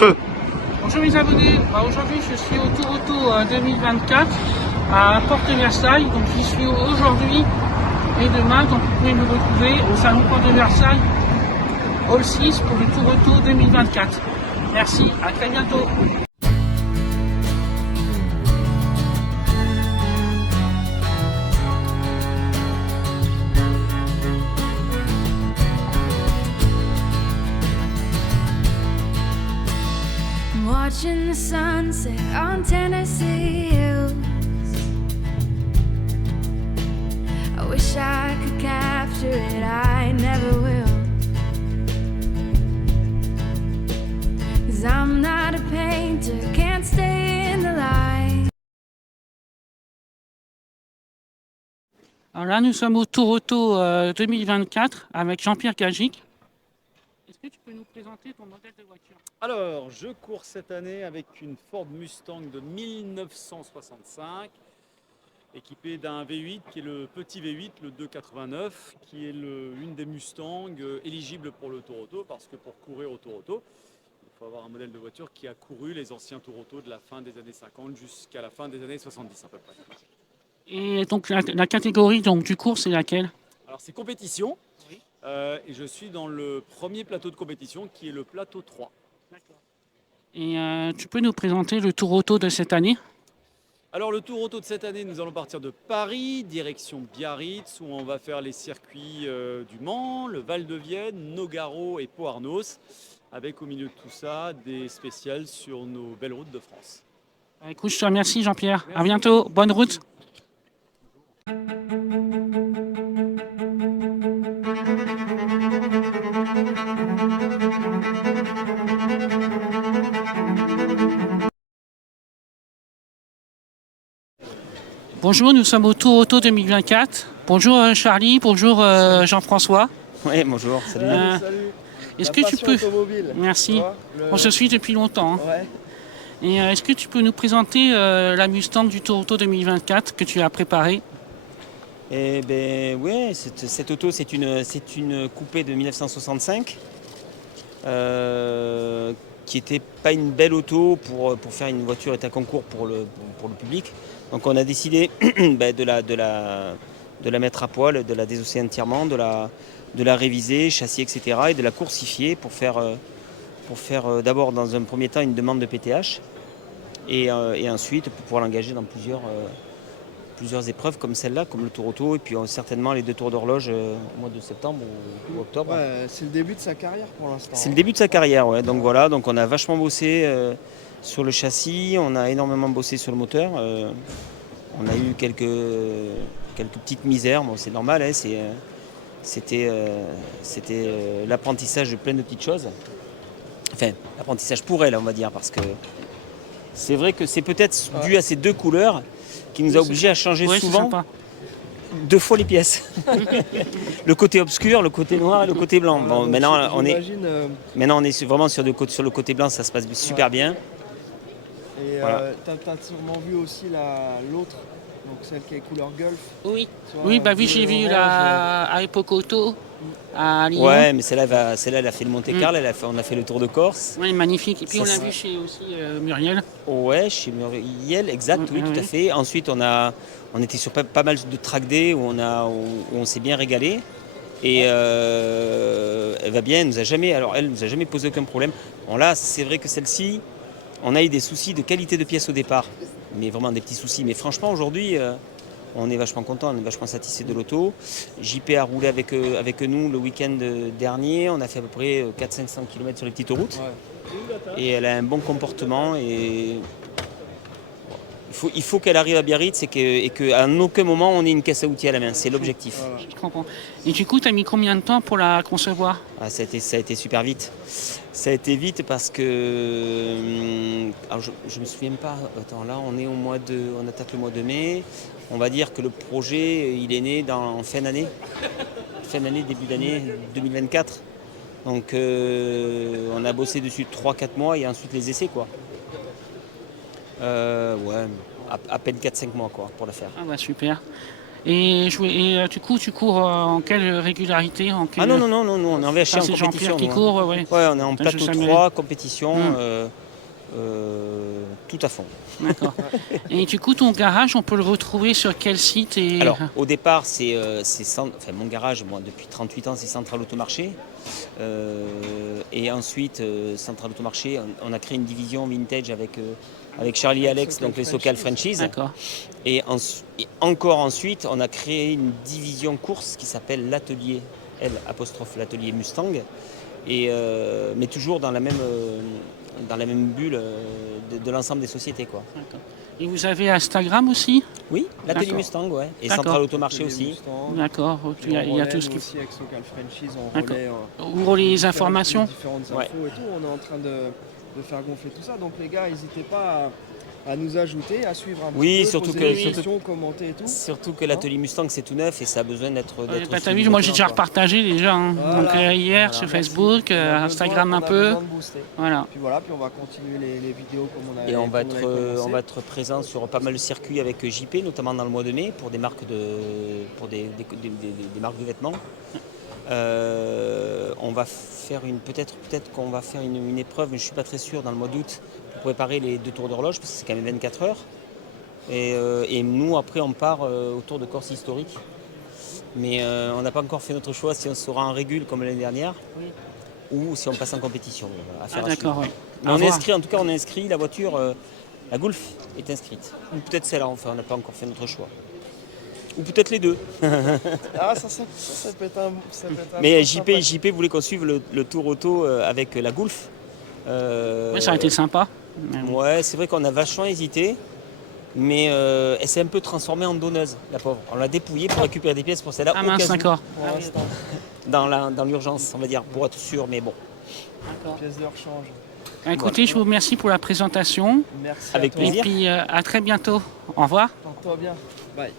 Bonjour mes abonnés, aujourd'hui je suis au Tour Auto 2024 à Porte Versailles, donc j'y suis aujourd'hui et demain, donc vous pouvez me retrouver au salon Porte de Versailles Hall 6 pour le Tour Auto 2024. Merci, à très bientôt. Watching the sunset on Tennessee hills. I wish I could capture it, I never will. 'Cause I'm not a painter, can't stay in the light. Alors là nous sommes au Tour Auto 2024 avec Jean-Pierre Gagic. Est-ce que tu peux nous présenter ton modèle de voiture? Alors, je cours cette année avec une Ford Mustang de 1965, équipée d'un V8 qui est le petit V8, le 289, qui est une des Mustangs éligibles pour le Tour Auto, parce que pour courir au Tour Auto, il faut avoir un modèle de voiture qui a couru les anciens Tour Auto de la fin des années 50 jusqu'à la fin des années 70 à peu près. Et donc la catégorie donc, du cours, c'est laquelle? Alors c'est compétition, Oui. et je suis dans le premier plateau de compétition qui est le plateau 3. Et tu peux nous présenter le Tour Auto de cette année? Alors le Tour Auto de cette année, nous allons partir de Paris, direction Biarritz, où on va faire les circuits du Mans, le Val de Vienne, Nogaro et Pau-Arnos, avec au milieu de tout ça des spéciales sur nos belles routes de France. Écoute, je te remercie Jean-Pierre. Merci. À bientôt, bonne route. Bonjour, nous sommes au Tour Auto 2024. Bonjour Charlie, bonjour Jean-François. Oui, bonjour, salut. Est-ce que tu peux... Merci. On se suit depuis longtemps. Hein. Ouais. Et est-ce que tu peux nous présenter la Mustang du Tour Auto 2024 que tu as préparée? Eh ben oui, cette auto, c'est une coupée de 1965 qui n'était pas une belle auto pour faire une voiture et un concours pour le public. Donc on a décidé de la mettre à poil, de la désosser entièrement, de la réviser, châssis, etc. et de la coursifier pour faire d'abord dans un premier temps une demande de PTH et ensuite pour pouvoir l'engager dans plusieurs épreuves comme celle-là, comme le Tour Auto et puis certainement les 2 tours d'horloge au mois de septembre ou octobre. Ouais, c'est le début de sa carrière pour l'instant. C'est le début de sa carrière, ouais. Donc voilà, donc on a vachement bossé sur le châssis, on a énormément bossé sur le moteur. On a eu quelques petites misères, bon, c'est normal, hein, c'était l'apprentissage de plein de petites choses. Enfin, l'apprentissage pour elle, on va dire, parce que c'est vrai que c'est peut-être dû à ces 2 couleurs qui nous a obligés à changer souvent 2 fois les pièces. Le côté obscur, le côté noir et le côté blanc. Bon, maintenant on est vraiment sur le côté blanc, ça se passe super bien. Et Voilà. t'as sûrement vu aussi l'autre, donc celle qui est couleur Golf. Oui. Soit Oui, bah oui, bleu j'ai et vu orange, à Epoch Auto, à Lyon. Ouais, mais celle-là, elle a fait le Monte-Carlo, on a fait le Tour de Corse. Ouais, magnifique. Et puis Ça, on l'a c'est- vu chez aussi Muriel. Ouais, chez Muriel, exact, oui, Ouais, tout à ouais. fait. Ensuite, on était sur pas mal de track day où on s'est bien régalé. Et elle va bien, elle nous a jamais posé aucun problème. Bon là, c'est vrai que celle-ci, on a eu des soucis de qualité de pièces au départ, mais vraiment des petits soucis. Mais franchement, aujourd'hui, on est vachement content, on est vachement satisfait de l'auto. JP a roulé avec nous le week-end dernier, on a fait à peu près 400-500 km sur les petites routes. Ouais. Et elle a un bon comportement et il faut qu'elle arrive à Biarritz et qu'à aucun moment on ait une caisse à outils à la main, c'est l'objectif. Voilà. Je comprends. Et du coup, tu as mis combien de temps pour la concevoir? Ah, ça a été super vite. Ça a été vite parce que alors je me souviens pas. Attends, là on attaque le mois de mai. On va dire que le projet il est né en fin d'année, début d'année 2024. Donc on a bossé dessus 3-4 mois et ensuite les essais quoi. Ouais, à peine 4-5 mois quoi, pour la faire. Ah bah super. Du coup, tu cours en quelle régularité Ah non, on est en VHC en c'est compétition. Jean-Pierre qui nous, hein. court, ouais. Ouais, on est en Je plateau savais. 3, compétition, tout à fond. D'accord. Et du coup, ton garage, on peut le retrouver sur quel site Alors, au départ, mon garage, moi, depuis 38 ans, c'est Central Automarché. Et ensuite, Central Automarché, on a créé une division vintage avec Charlie et Alex, donc les Socal Franchise. D'accord. Et encore ensuite, on a créé une division course qui s'appelle l'atelier, l'atelier Mustang. Mais toujours dans la même bulle de l'ensemble des sociétés, quoi. D'accord. Et vous avez Instagram aussi? Oui, l'atelier D'accord. Mustang, ouais. Et D'accord. Central Automarché aussi. Mustang. D'accord. Il y a tout ce qui... aussi avec Socal Franchise, on D'accord. relaie Vous relayez les informations? différentes infos Ouais. et tout. On est en train de faire gonfler tout ça. Donc les gars, n'hésitez pas à nous ajouter, à suivre un Oui, petit peu, surtout poser que- des surtout- questions, commenter et tout. Surtout que l'atelier Mustang, c'est tout neuf et ça a besoin d'être T'as suivi vu, moi j'ai maintenant, déjà quoi. repartagé déjà. Hein. Voilà. Donc hier Voilà. sur Merci. Facebook, On a besoin- Instagram on un a peu. besoin de booster. Voilà. Puis voilà, puis on va continuer les vidéos comme on avait Et on va commencé. être présent sur pas mal de circuits avec JP, notamment dans le mois de mai, pour des marques des marques de vêtements. On va faire peut-être qu'on va faire une épreuve, mais je suis pas très sûr, dans le mois d'août, pour préparer les 2 tours d'horloge, parce que c'est quand même 24 heures. Et nous, après, on part au Tour de Corse historique. Mais on n'a pas encore fait notre choix si on sera en régule comme l'année dernière, ou si on passe en compétition. Voilà, affaire Ah à d'accord, suivre. oui. Mais on est inscrit, en tout cas, on est inscrit, la voiture, la Golf est inscrite. Ou peut-être celle-là, enfin, on n'a pas encore fait notre choix. Ou peut-être les deux. Ah, ça peut être un. Mais peu JP, sympa. voulait qu'on suive le tour auto avec la Golf. Ouais, ça a été sympa. Ouais, c'est vrai qu'on a vachement hésité. Mais elle s'est un peu transformée en donneuse, la pauvre. On l'a dépouillée pour récupérer des pièces pour celle-là. Ah au mince, cas où, d'accord. Pour l'instant, dans l'urgence, on va dire, pour être sûr, mais bon. pièce de rechange. Écoutez, je vous remercie pour la présentation. Merci Avec à toi. Et plaisir. puis à très bientôt. Au revoir. Porte-toi bien. Bye.